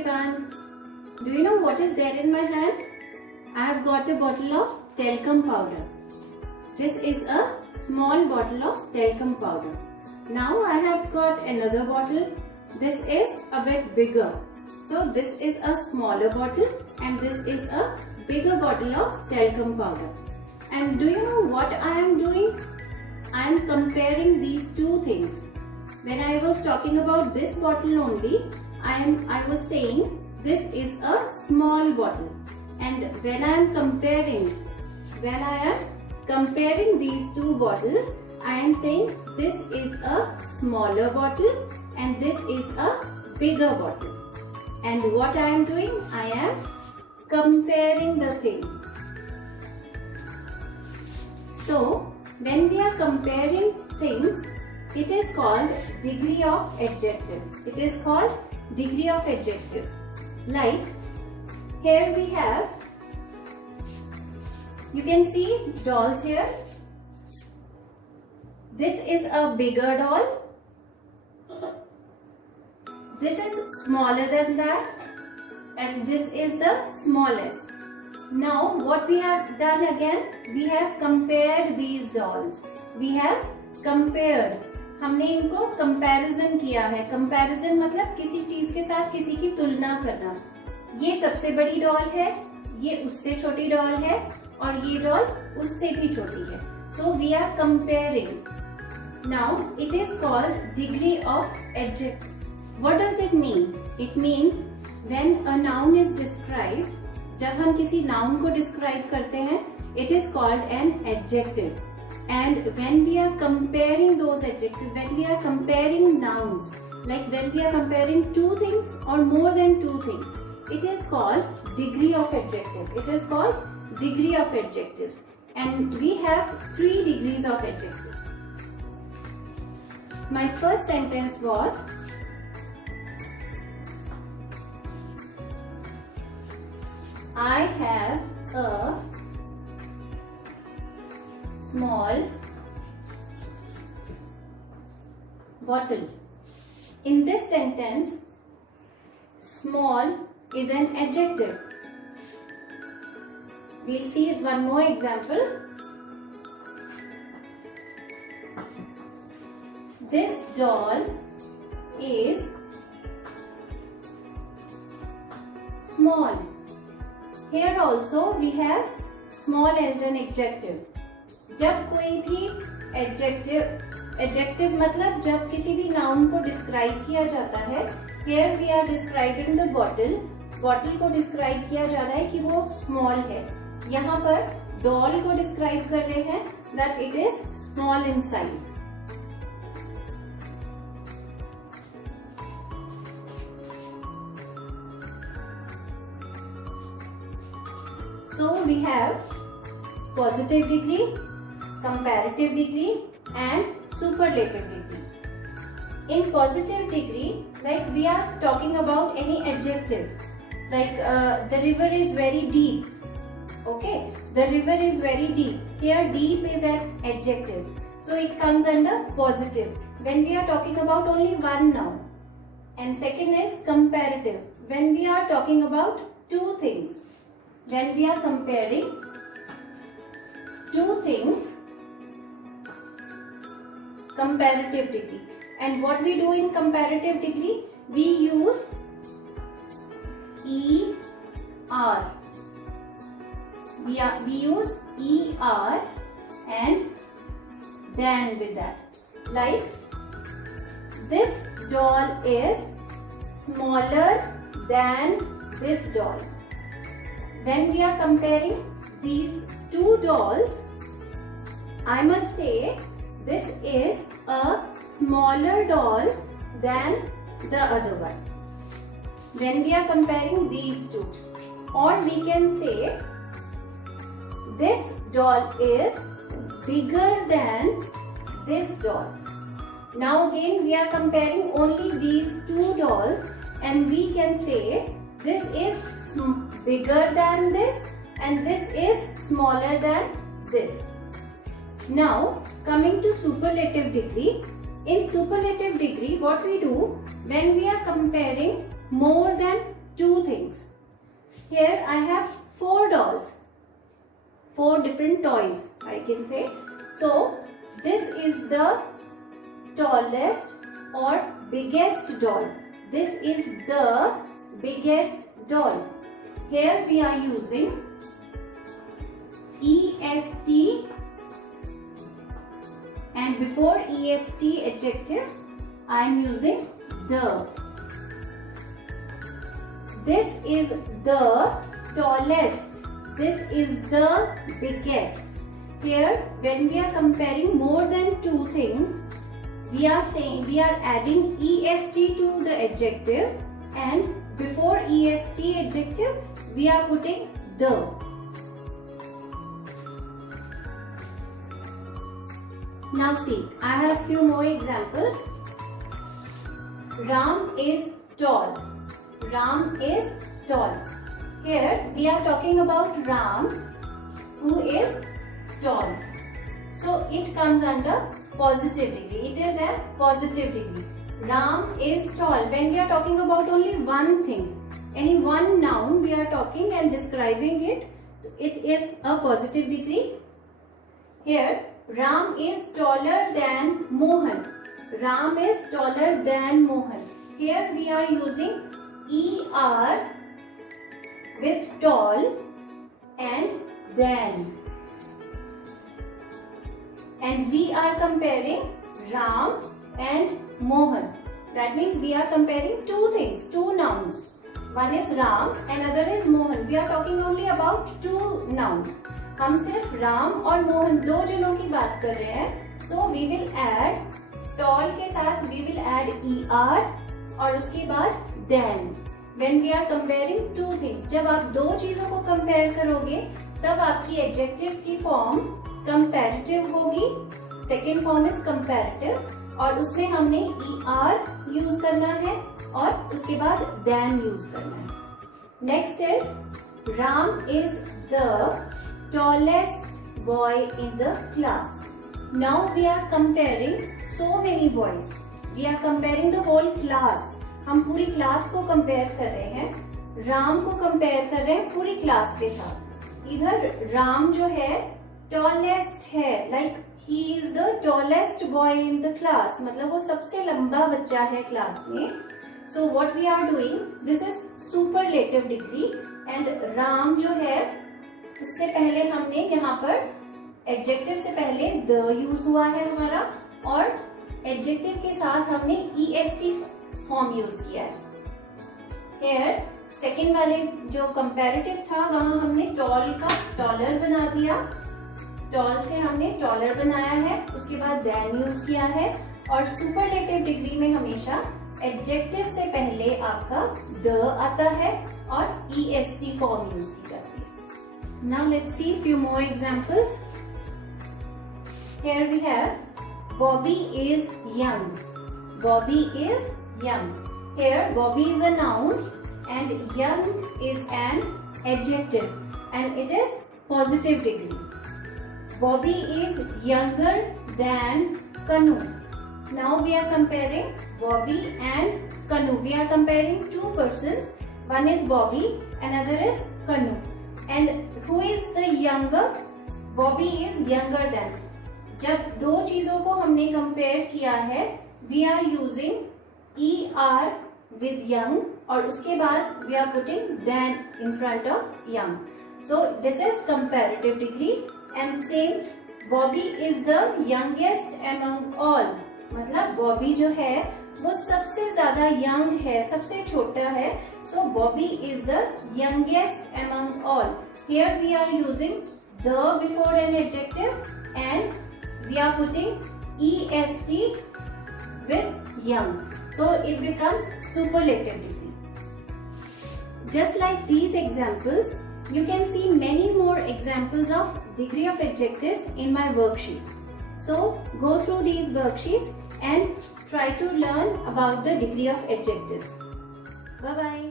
everyone. Do you know what is there in my hand? I have got a bottle of talcum powder. This is a small bottle of talcum powder. Now I have got another bottle. This is a bit bigger. So this is a smaller bottle and this is a bigger bottle of talcum powder. And do you know what I am doing? I am comparing these two things. When I was talking about this bottle only, I was saying this is a small bottle. And when I am comparing these two bottles, I am saying this is a smaller bottle and this is a bigger bottle. And what I am doing? I am comparing the things. So, when we are comparing things, it is called degree of adjective. It is called degree of adjective. Like, here we have, you can see dolls here. This is a bigger doll. This is smaller than that. And this is the smallest. Now, what we have done again, we have compared these dolls. We have compared. हमने इनको comparison किया है. Comparison मतलब किसी चीज के साथ किसी की तुलना करना. ये सबसे बड़ी डॉल है, ये उससे छोटी डॉल है और ये डॉल उससे भी छोटी है. So we are comparing. Now it is called degree of adjective. What does it mean? It means when a noun is described, जब हम किसी noun को describe करते हैं, it is called an adjective. And when we are comparing those adjectives, when we are comparing nouns, like when we are comparing two things or more than two things, it is called degree of adjective. It is called degree of adjectives. And we have 3 degrees of adjective. My first sentence was, I have a small bottle. In this sentence, small is an adjective. We'll see one more example. This doll is small. Here also we have small as an adjective. जब कोई भी adjective मतलब जब किसी भी noun को describe किया जाता है, here we are describing the bottle. Bottle को describe किया जा रहा है कि वो small है. यहाँ पर doll को describe कर रहे हैं that it is small in size. So we have positive degree, comparative degree and superlative degree. In positive degree, like we are talking about any adjective, like the river is very deep. Okay, the river is very deep. Here deep is an adjective, so it comes under positive when we are talking about only one noun. And second is comparative, when we are talking about two things. When we are comparing two things, comparative degree. And what we do in comparative degree? We use ER. We use ER and than with that. Like, this doll is smaller than this doll. When we are comparing these two dolls, I must say this is a smaller doll than the other one. When we are comparing these two, or we can say this doll is bigger than this doll. Now again we are comparing only these two dolls and we can say this is bigger than this and this is smaller than this. Now coming to superlative degree. In superlative degree, what we do when we are comparing more than two things. Here I have 4 dolls, 4 different toys, I can say. So this is the tallest or biggest doll. This is the biggest doll. Here we are using EST, and before EST adjective I am using the. This is the tallest. This is the biggest. Here when we are comparing more than 2 things, we are adding EST to the adjective, and before EST adjective we are putting the. Now see, I have few more examples. Ram is tall. Ram is tall. Here we are talking about Ram, who is tall. So it comes under positive degree. It is a positive degree. Ram is tall. When we are talking about only one thing, any one noun we are talking and describing it, it is a positive degree. Here Ram is taller than Mohan. Ram is taller than Mohan. Here we are using ER with tall and than. And we are comparing Ram and Mohan. That means we are comparing 2 things, 2 nouns. One is Ram, another is Mohan. We are talking only about 2 nouns. हम सिर्फ राम और मोहन 2 जनों की बात कर रहे हैं. So we will add tall के साथ we will add ER और उसके बाद than. When we are comparing 2 things, जब आप 2 चीजों को कंपेयर करोगे तब आपकी एडजेक्टिव की फॉर्म कंपैरेटिव होगी. सेकेंड फॉर्म इज कंपैरेटिव और उसमें हमने ER यूज करना है और उसके बाद than यूज करना है. Next is Ram is the tallest boy in the class. Now we are comparing so many boys. We are comparing the whole class. हम पूरी क्लास को कंपेयर कर रहे हैं. राम को कंपेयर कर रहे हैं पूरी क्लास के साथ. इधर राम जो है tallest है, like he is the tallest boy in the class. मतलब वो सबसे लंबा बच्चा है क्लास में. So what we are doing, this is superlative degree and Ram जो है उससे पहले हमने यहाँ पर एडजेक्टिव से पहले द यूज हुआ है हमारा और एडजेक्टिव के साथ हमने EST फॉर्म यूज किया है. Here सेकेंड वाले जो कंपैरेटिव था वहां हमने टॉल का टॉलर बना दिया. टॉल से हमने टॉलर बनाया है, उसके बाद देन यूज किया है. और सुपरलेटिव डिग्री में हमेशा एडजेक्टिव से पहले आपका द आता है और EST फॉर्म यूज की जाती है. Now let's see few more examples. Here we have Bobby is young. Bobby is young. Here Bobby is a noun and young is an adjective and it is positive degree. Bobby is younger than Kanu. Now we are comparing Bobby and Kanu. We are comparing 2 persons. One is Bobby, another is Kanu. And who is the younger? Bobby is younger than. जब 2 चीजों को हमने compare किया है, we are using ER with young और उसके बाद we are putting than in front of young. So this is comparative degree and same Bobby is the youngest among all. मतलब बॉबी जो है वो सबसे ज्यादा यंग है, सबसे छोटा है. So Bobby is the youngest among all. Here we are using the before an adjective and we are putting EST with young. So it becomes superlative degree. Just like these examples, you can see many more examples of degree of adjectives in my worksheet. So go through these worksheets and try to learn about the degree of adjectives. Bye bye.